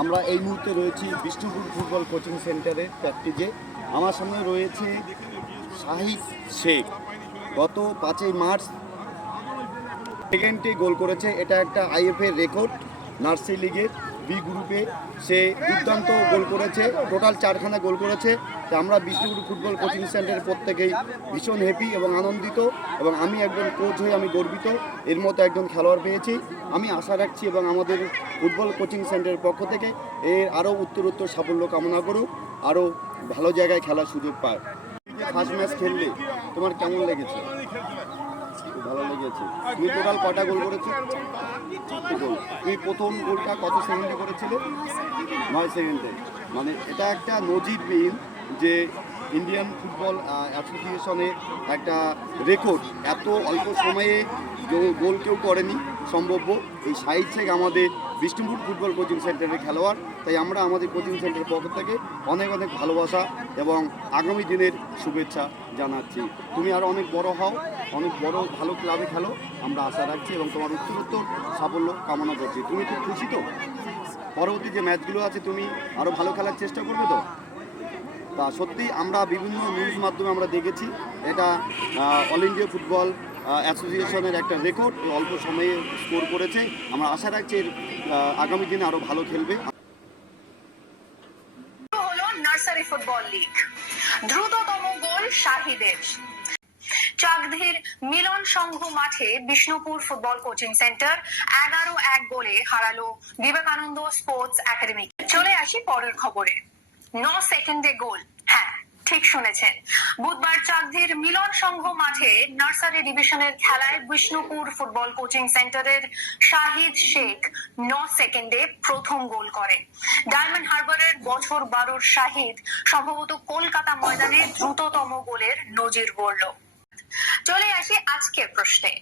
আমরা এই মুহূর্তে রয়েছি বিষ্ণুপুর ফুটবল কোচিং সেন্টারের প্র্যাকটিসে। আমার সামনে রয়েছে শাহিদ শেখ। গত 5ই মার্চ সেকেন্ডে গোল করেছে। এটা একটা আইএফএ রেকর্ড। নার্সারি লিগের বি গ্রুপে সে দুর্দান্ত গোল করেছে। টোটাল 4খানা গোল করেছে। তো আমরা বিষ্ণুপুর ফুটবল কোচিং সেন্টারের প্রত্যেকেই ভীষণ হ্যাপি এবং আনন্দিত, এবং আমি একজন কোচ হয়ে আমি গর্বিত এর মতো একজন খেলোয়াড় পেয়েছি। আমি আশা রাখছি এবং আমাদের ফুটবল কোচিং সেন্টারের পক্ষ থেকে এর আরও উত্তরোত্তর সাফল্য কামনা করুক, আরও ভালো জায়গায় খেলার সুযোগ পায়। ফার্স্ট ম্যাচ খেললে তোমার কেমন লেগেছে? খুব ভালো লেগেছে। তুমি টোটাল কটা গোল করেছো? 4টে গোল। তুমি প্রথম গোলটা কত সেকেন্ডে করেছিলে? 9 সেকেন্ডে। মানে এটা একটা নজিরবিহীন যে ইন্ডিয়ান ফুটবল অ্যাসোসিয়েশনের একটা রেকর্ড। এত অল্প সময়ে গোল কেউ করেনি সম্ভব্য। এই শাহিদ শেখ আমাদের বিষ্ণুপুর ফুটবল কোচিং সেন্টারের খেলোয়াড়। তাই আমরা আমাদের কোচিং সেন্টারের পক্ষ থেকে অনেক অনেক ভালোবাসা এবং আগামী দিনের শুভেচ্ছা জানাচ্ছি। তুমি আরও অনেক বড় হও, অনেক বড় ভালো ক্লাবে খেলো, আমরা আশা রাখছি এবং তোমার উত্তরোত্তর সাফল্য কামনা করছি। তুমি খুব খুশি তো? পরবর্তী যে ম্যাচগুলো আছে তুমি আরও ভালো খেলার চেষ্টা করবে তো? তা সত্যি আমরা বিভিন্ন নিউজ মাধ্যমে আমরা দেখেছি এটা অল ইন্ডিয়া ফুটবল অ্যাসোসিয়েশনের একটা রেকর্ড। অল্প সময়ে স্কোর করেছে। আমরা আশা রাখছি এর আগামী দিনে আরও ভালো খেলবে। হলো নার্সারি ফুটবল লিগ। দ্রুততম গোল শাহিদের। চাকধীর মিলন সংঘ মাঠে বিষ্ণুপুর ফুটবল কোচিং সেন্টার 11-1 গোলে হারালো বিবেকানন্দ স্পোর্টস একাডেমি। চলে আসি পরের খবরে। 9 সেকেন্ডে গোল। হ্যাঁ, ঠিক শুনেছেন। বুধবার চাকধীর মিলন সংঘ মাঠে নার্সারি ডিভিশনের খেলায় বিষ্ণুপুর ফুটবল কোচিং সেন্টারের শাহিদ শেখ 9 সেকেন্ডে প্রথম গোল করেন। ডায়মন্ড হারবারের বছর 12-র শাহিদ সম্ভবত কলকাতা ময়দানে দ্রুততম গোলের নজির গড়ল। চলে আসি আজকের প্রশ্নে।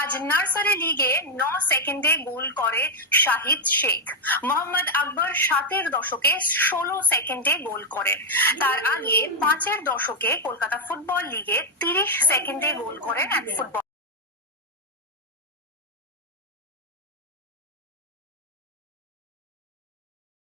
আজ নার্সারি লিগে 9 সেকেন্ডে গোল করে শাহিদ শেখ। মোহাম্মদ আকবর 7-এর দশকে 16 সেকেন্ডে গোল করেন। তার আগে 5-এর দশকে কলকাতা ফুটবল লিগে 30 সেকেন্ডে গোল করেন এক ফুটবল